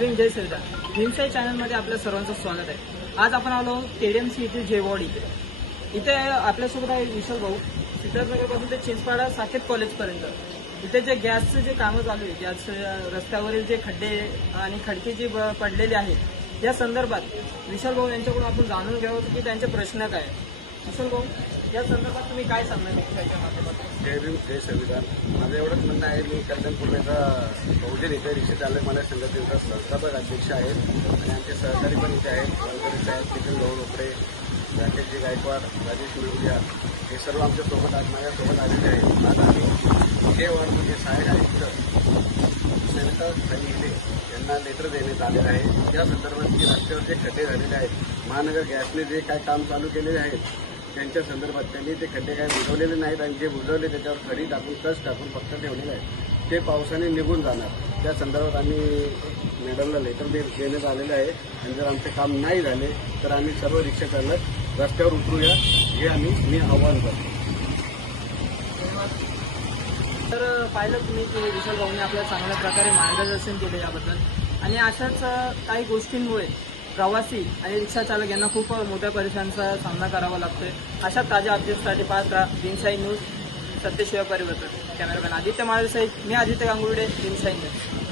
भीम जय संविधान. भीमशाही चॅनलमध्ये आपल्या सर्वांचं स्वागत आहे. आज आपण आलो केडीएमसी येथील जेवॉर्ड इथे आपल्यासोबत आहे विशाल भाऊ. सिद्धार्थनगरपासून ते चिंचपाडा साकेत कॉलेजपर्यंत इथे जे गॅसचे जे कामं चालू आहे, गॅस रस्त्यावरील जे खड्डे आणि खडके जे पडलेले आहेत, या संदर्भात विशाल भाऊ यांच्याकडून आपण जाणून घ्यावं की त्यांचे प्रश्न काय आहे. विशाल भाऊ, या संदर्भात तुम्ही काय सांगणार त्याच्या माध्यमातून? जय भीम जय संविधान. माझं एवढंच म्हणणं आहे, मी कल्याणपूर्वेचा बहुजन इथे रिक्षा चालक मला संघटनेचा संस्थापक अध्यक्ष आहे आणि आमचे सहकारी पण इथे आहेत. वनकरी साहेब, निखिल भाऊ रोकडे, राकेशजी गायकवाड, राजेश मिळुया, हे सर्व आमच्यासोबत आज माझ्यासोबत आलेले आहेत. आज आम्ही हे वॉर्डमध्ये सहाय्यक आयुक्त सविता संघिले यांना लेटर देण्यात आलेलं आहे. या संदर्भात की रस्त्यावर जे खड्डे झालेले आहेत, महानगर गॅसने जे काय काम चालू केलेले आहेत त्यांच्या संदर्भात त्यांनी ते खड्डे काय बुजवलेले नाहीत आणि जे बुजवले त्याच्यावर खडी टाकून कस टाकून फक्त ठेवलेले आहे, ते पावसाने निघून जाणार. त्या संदर्भात आम्ही मॅडमला लेटर देण्यात आलेलं आहे आणि जर आमचे काम नाही झाले तर आम्ही सर्व रिक्षा चालक रस्त्यावर उतरूया, हे मी आव्हान करतो. तर पाहिलं तुम्ही की विशाल भाऊने आपल्याला चांगल्या प्रकारे मार्गदर्शन केले याबद्दल. आणि अशाच काही गोष्टींमुळे प्रवासी आणि रिक्षा चालक यांना खूप मोठ्या परेशानीचा सामना करावा लागतोय. अशा ताज्या अपडेट्ससाठी पाहत राहा भीमशाही न्यूज, सत्यशिवाय परिवर्तन. कॅमेरामॅन आदित्य माळेसहित मी आदित्य गांगुर्डे, भीमशाही न्यूज.